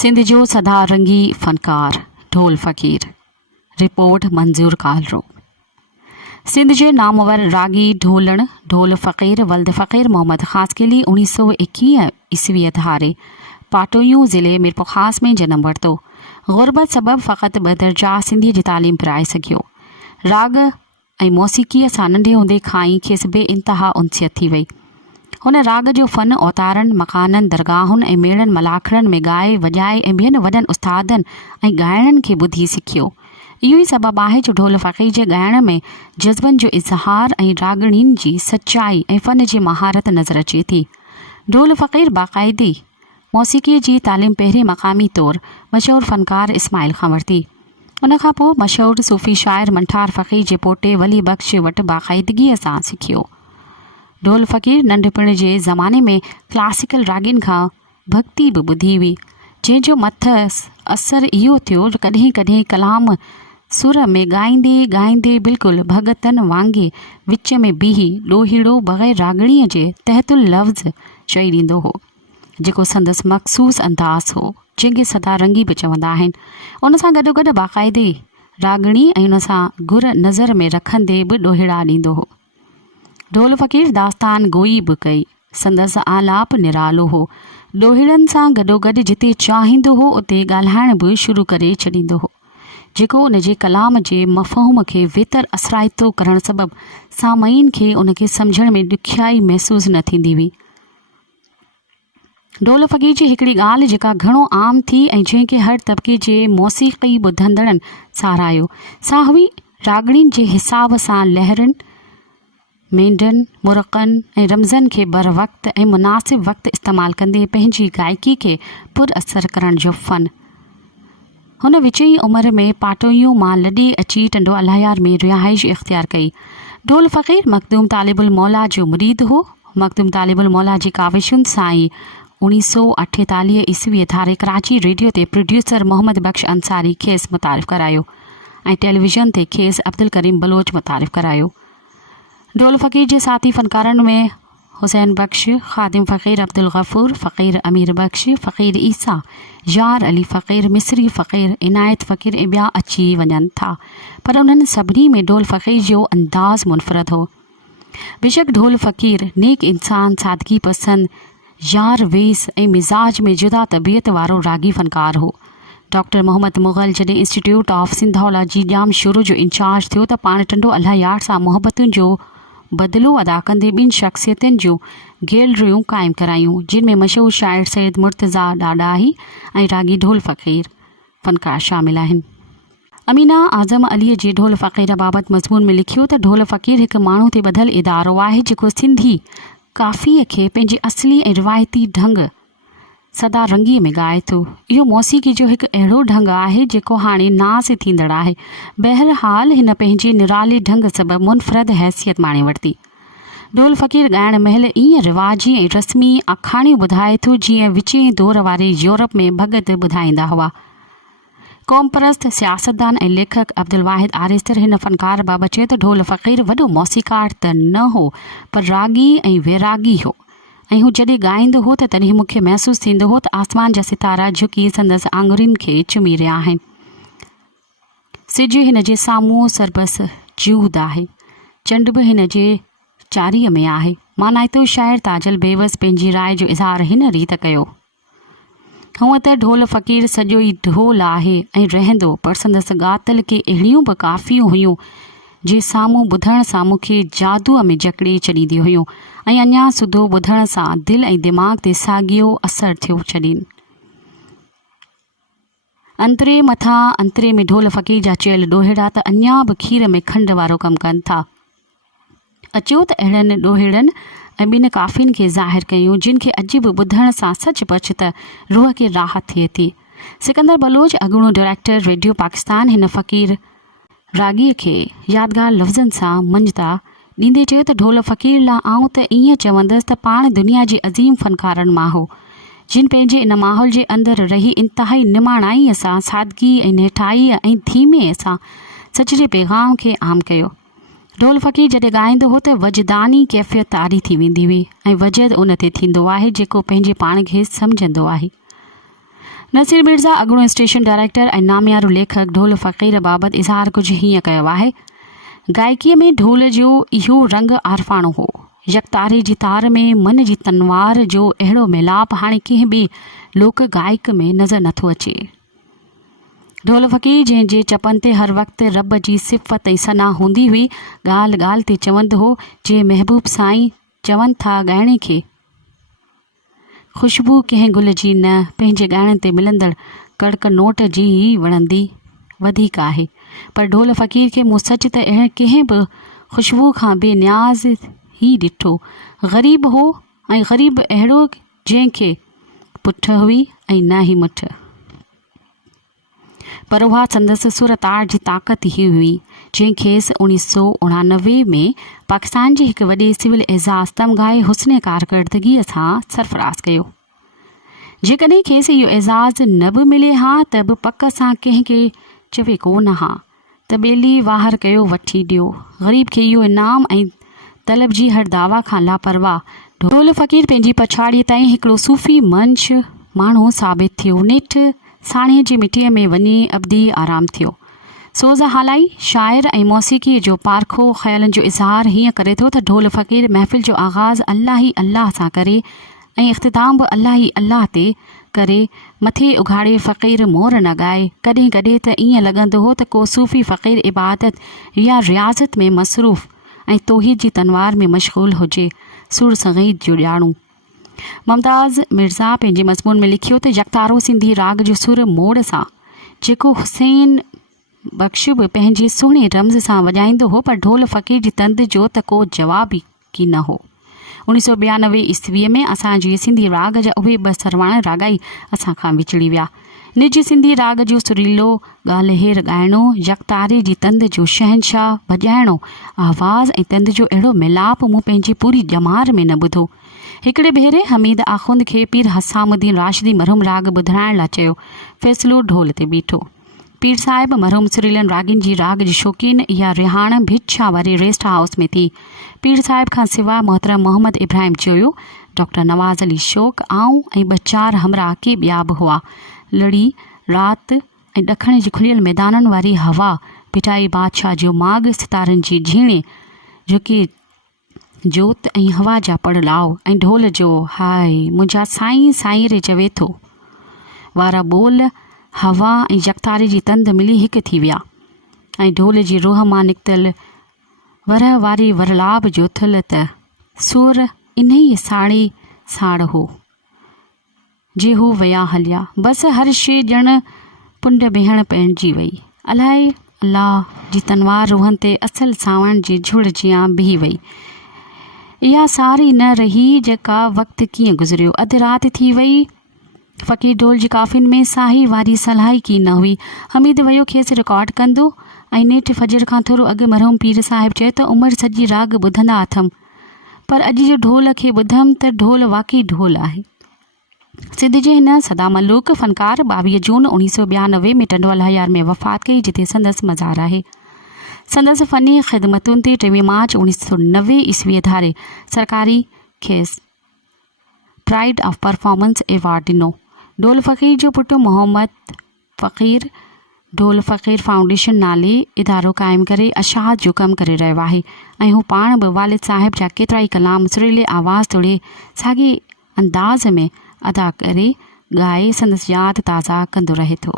सिंध जो सदारंगी फनकार ढोल फ़क़ीर। रिपोर्ट मंजूर कालरो। सिंध जे नामवर रागी ढोलण ढोल फ़क़ीर वल्द फ़क़ीर मोहम्मद ख़ासकेली 1921 ईस्वी धारे पाटोयूं ज़िले मीरपुखास में जन्म वरितो। ग़ुरबत सबब फ़क़त 2 दर्जा सिंधी जी तालीम पिराए सघियो। राग ऐं मौसीक़ीअ सां नंढे हूंदे खां ई खेसि बेइंतिहा उनसियत थी वई। हुन राग जो फ़न औतारनि मकाननि दरगाहुनि ऐं मेड़नि मलाखड़नि में ॻाए वॼाए ऐं ॿियनि वॾनि उस्तादनि ऐं ॻाइणनि खे ॿुधी सिखियो। इहो ई सबबु आहे जो ढोल फ़क़ीर जे ॻाइण में जज़्बनि जो इज़हार ऐं राॻिणियुनि जी सचाई ऐं फ़न जी महारत नज़र अचे थी। ढोल फ़क़ीर बाक़ाइदी मौसीक़ीअ जी तालीम पहिरीं मक़ामी तौरु मशहूरु फ़नकार इस्माइल खां वरिती। उनखां पोइ मशहूरु सूफ़ी शाइर मंठार फ़क़ीर जे पोटे वली बख़्श वटि बाक़ाइदगीअ सां सिखियो। ढोल फ़क़ीर नंढपिण जे ज़माने में क्लासिकल राॻियुनि खां भक्ति बि ॿुधी हुई, जंहिंजो असरु इहो थियो जो कॾहिं कॾहिं कलाम सुर में ॻाईंदे ॻाईंदे बिल्कुलु भॻतनि वांगुरु विच में बीही ॾोहीड़ो बग़ैर राॻिणीअ जे तहतुल लफ़्ज़ चई ॾींदो हो, जेको संदसि मख़सूस अंदाज़ हो, जंहिंखे सदारंगी बि चवंदा आहिनि। उन सां गॾोगॾु बाक़ाइदे राॻिणी ऐं उन सां घुर नज़र में रखंदे बि ॾोहीड़ा ॾींदो हो। ढोल फ़क़ीर दास्तान गोई बि कई। संदसि आलाप निरालो हो। ॾोहीड़नि सां गॾोगॾु जिते चाहींदो हो उते ॻाल्हाइण बि शुरू करे छॾींदो हो, जेको उन जे कलाम जे मफ़हूम खे वेतर असराइतो करण सबबु सामईन खे उनखे सम्झण में ॾुखियाई महसूसु न थींदी हुई। ढोल फ़क़ीर जी हिकिड़ी ॻाल्हि जेका घणो आम थी ऐं जंहिंखे हर तबिके जे मौसीक़ी ॿुधंदड़नि सारायो, सा हुई राॻिणियुनि जे हिसाब सां लहरनि मेंढनि मुरक़नि ऐं रमज़नि खे बर वक़्तु ऐं मुनासिब वक़्तु इस्तेमालु कंदे पंहिंजी गायकी खे पुर असर करण जो फ़न। हुन विचई उमिरि में पाटोयूं मां लॾे अची टंडो अलायार में रिहाइश इख़्तियार कई। ढोल फ़क़ीर मखदूम तालिबुल मौला जो मुरीद हो। मखदूम तालिबुल मौला जी काविशुनि सां ई 1948 ईस्वी धारे कराची रेडियो ते प्रोड्यूसर मोहम्मद बख़्श अंसारी खेसि मुतारिफ़ करायो ऐं टेलीविज़न ते खेसि अब्दुल करीम बलोच मुतारिफ़ करायो। ढोल फ़क़ीर जे साथी फ़नकारनि में हुसैन बख़्श, ख़ादिम फ़क़ीर अब्दुल गफ़ूर, फ़क़ीर अमीर बख़्श, फ़क़ीर ईसा, यार अली फ़क़ीर, मिस्री फ़क़ीर, इनायत फ़क़ीर ऐं ॿिया अची वञनि था, पर उन्हनि सभिनी में ढोल फ़क़ीर जो अंदाज़ मुनफ़रद हो। बेशक ढोल फ़क़ीर नेक इंसान, सादगी पसंद, यार वेस ऐं मिज़ाज में जुदा तबियत वारो रागी फ़नकार हो। डॉक्टर मोहम्मद मुग़ल जॾहिं इंस्टीट्यूट ऑफ सिंधोलॉजी ॼाम शुरू जो इंचार्ज थियो त पाण टंडो अलायार सां मोहबतुनि जो बदिलो अदा कंदे ॿिनि शख़्सियतुनि जूं गैलरियूं क़ाइमु करायूं, जिन में मशहूरु शाइर सैयद मुर्तज़ा ॾाॾाही ऐं रागी ढोल फ़क़ीर फ़नकार शामिल आहिनि। अमीना आज़म अलीअ जे ढोल फ़क़ीर बाबति मज़मून में लिखियो त ढोल फ़क़ीर हिकु माण्हू ते ॿधल इदारो आहे जेको सिंधी काफ़ीअ खे पंहिंजे असली ऐं रिवायती ढंग सदारंगीअ में ॻाए थो। इहो मौसीक़ी जो हिकु अहिड़ो ढंग आहे जेको हाणे नास थींदड़ आहे। बहरहाल हिन पंहिंजे निराले ढंग सबबु मुनफ़रद हैसियत माणे वरिती। ढोल फ़क़ीर ॻाइण महिल ईअं रिवाजी ऐं रस्मी आखाणियूं ॿुधाए थो जीअं विचें दौर वारे यूरोप में भॻत ॿुधाईंदा हुआ। क़ौमपरस्त सियासतदान ऐं लेखक अब्दुल वाहिद आरिस्तर हिन फ़नकार बाबति चयो त ढोल फ़क़ीर वॾो मौसीक़ार त न हो, पर रागी ऐं वैरागी हो, ऐं हू जॾहिं ॻाईंदो हो त तॾहिं मूंखे महसूसु थींदो हो त आसमान जा सितारा झुकी संदसि आङुरियुनि खे चुमी रहिया आहिनि। सिजु हिन जे साम्हूं सरबस जूद आहे, चंड बि हिन जे चारीअ में आहे। मानाइतो शाइर ताजल बेवस पंहिंजी राय जो इज़हार हिन रीत कयो। हूअं त ढोल फ़क़ीर सॼो ई ढोल आहे ऐं रहंदो, पर संदसि ॻातल के अहिड़ियूं बि काफ़ियूं हुयूं जे साम्हूं ॿुधण सां मूंखे जादूअ में जकड़े छॾींदियूं हुयूं ऐं अञा सुधो ॿुधण सां दिलि ऐं दिमाग़ ते साॻियो असरु थियो छॾीनि। अंतरे मथां अंतरे में ढोल फ़क़ीर जा चयल ॾोहीड़ा त अञा बि खीर में खंडु वारो कमु कनि था। अचो त अहिड़नि ॾोहीड़नि ऐं ॿिनि काफ़ियुनि खे ज़ाहिर कयूं जिन खे अॼु बि ॿुधण सां सचपच त रूह खे राहत थिए थी। सिकंदर बलोच अॻूणो डायरेक्टर रेडियो पाकिस्तान हिन फ़क़ीर राॻीअ खे यादगार लफ़्ज़नि सां मंझता ॾींदे चयो त ढोल फ़क़ीर लाइ आऊं त ईअं चवंदसि त पाण दुनिया जे अज़ीम फ़नकारनि मां हो, जिन पंहिंजे इन माहौल जे अंदरि रही इंतिहाई निमाणाईअ सां, सादगी ऐं नेठाईअ ऐं धीमे सां सच जे पैगाम खे आम कयो। ढोल फ़क़ीर जॾहिं ॻाईंदो हो त वजदानी कैफ़ियत तारी थी वेंदी हुई ऐं वजद उन ते थींदो आहे जेको पंहिंजे पाण खे सम्झंदो आहे। नसीर मिर्ज़ा अॻूणो स्टेशन डायरेक्टर ऐं नामियारो लेखक ढोल फ़क़ीर बाबति इज़हार कुझु हीअं कयो आहे। गायकीअ में ढोल जो इहो रंग आरफाणो हो। यकतारे जी तार में मन जी तनवार जो अहिड़ो मिलाप हाणे कंहिं ॿिए लोक गायक में नज़र नथो अचे। ढोल फ़क़ीर जंहिंजे चपनि ते हर वक़्तु रब जी सिफ़त ऐं सना हूंदी हुई, ॻाल्हि ॻाल्हि ते चवंदो हो, जे महबूब साईं चवनि था ॻाइणे खे ख़ुशबू कंहिं गुल जी न, पंहिंजे ॻाइण ते मिलंदड़ कड़क नोट जी ई वणंदी वधीक आहे। पर ढोल फ़क़ीर खे मूं सच त कंहिं बि ख़ुशबू खां बेनियाज़ ई ॾिठो। ग़रीब हो ऐं ग़रीब अहिड़ो जंहिंखे पुठ हुई ऐं न ई मुठ, पर उहा संदसि सुर ताड़ जी ताक़त ई हुई जंहिं खेसि 1989 में पाकिस्तान जे हिकु वॾे सिविल एज़ाज़ तमग़ाए हुस्न कारकर्दगीअ सां सरफ़राज़ कयो। जेकॾहिं खेसि इहो एज़ाज़ न बि मिले हा त बि पक सां कंहिंखे चवे कोन हा त ॿेली वाहर कयो वठी ॾियो। ग़रीब खे इहो इनाम ऐं तलब जी हर दावा खां लापरवाह ढोल फ़क़ीर पंहिंजी पछाड़ीअ ताईं हिकिड़ो सूफ़ी मंश माण्हू साबित थियो। नेठि साणीअ जी मिटीअ में वञी अब्दी आराम थियो। सोज़ हालाई शाइर ऐं मौसीक़ीअ जो पारखो ख़्यालनि जो इज़हार हीअं करे थो त ढोल फ़क़ीर महफ़िल जो आगाज़ अल्लाह ई अल्लाह सां करे ऐं इख़्तिताम बि अल्लाह ई अल्लाह ते करे मथे उघाड़े फ़क़ीर मोर न ॻाए। कॾहिं कॾहिं त ईअं लॻंदो हो त को सूफ़ी फ़क़ीर इबादत या रियाज़त में मसरूफ़ ऐं तौहीद जी तनवार में मशग़ूल हुजे। सुर संगीत जो ॼाणू मुमताज़ मिर्ज़ा पंहिंजे मज़मून में लिखियो त यकतारो सिंधी राग जो सुर मोड़ सां जेको हुसैन बख़्श बि पंहिंजे सुहिणे रम्ज़ सां वॼाईंदो हो, पर ढोल फ़क़ीर जी तंद जो त को जवाब ई न हो। 1992 ईस्वीअ में असांजे सिंधी राग जा उहे ॿ सरवाण रागाई असां खां विछड़ी विया। निज सिंधी राग जो सुरीलो ॻाल्हिहेर ॻाइणो, यकतारे जी तंद जो शहनशाह वॼाइणो, आवाज़ ऐं तंद जो अहिड़ो मिलाप मूं पंहिंजी पूरी ॼमार में न ॿुधो। हिकिड़े भेरे हमीद आख़ुंद खे पीर हसामुद्दीन राशिदी मरहूम राग ॿुधाइण लाइ चयो। फ़ैसिलो ढोल ते बीठो। पीर साहिब मरहूम सुरीलन रागिन जी राग जी शौक़ीन इहा रिहाण भिच्छा वारे रेस्ट हाउस में थी। पीर साहिब खां सवाइ मोहतरम मोहम्मद इब्राहिम जोयो, डॉक्टर नवाज़ अली शौक़, आऊं ऐं 2-4 हमरा के ॿिया बि हुआ। लड़ी राति ऐं ॾखण जी खुलियल मैदाननि वारी हवा, पिटाई बादशाह जो माग, सितारनि जी झीणे झुकी जोत ऐं हवा जा पड़लाव ऐं ढोल जो हाय मुंहिंजा साईं साईं रे चवे थो वारा बोल, हवा ऐं यकतारे जी तंद मिली हिकु थी विया ऐं ढोल जी रोह मां निकितल वरह वारी वरलाभ जो थुल त सुर इन ई साड़ी साड़ हो जे हू विया हलिया। बसि हर शइ ॼण पुंड बेहण पइजी वई। अलाए अल्लाह जी तनवार रूहनि ते असल सावण जी झुड़ जियां बिही वई। इहा सारी न रही जेका वक़्तु कीअं गुज़रियो। अधु राति थी वई। फ़क़ीर ढोल जी काफ़िन में साही वारी सलाही की न हुई। हमीद वियो खेसि रिकॉर्ड कंदो ऐं नेठि फजर खां थोरो अॻु मरहूम पीर साहिब चयो त उमिरि सॼी राग ॿुधंदा अथमि, पर अॼु जो ढोल खे ॿुधमि त ढोल वाक़ई ढोल आहे। सिंध जे हिन सदा मलूक फ़नकार 22 जून 1992 में टंडवाल हयार में वफ़ात कई, जिते संदसि मज़ार आहे। संदसि फ़नी ख़िदमतुनि ते 23 मार्च 1990 ईस्वीअ धारे सरकारी खेसि प्राइड ऑफ परफॉर्मेंस एवॉर्ड ॾिनो। ढोल फ़क़ीर जो पुटु मोहम्मद फ़क़ीर ढोल फ़क़ीर फाउंडेशन नाले इदारो क़ाइमु करे अशात जो कमु करे रहियो आहे ऐं हू पाण बि वालिद साहिब जा केतिरा ई कलाम सुरीले आवाज़ तोड़े साॻे अंदाज़ में अदा करे ॻाए संदसि यादि ताज़ा कंदो रहे थो।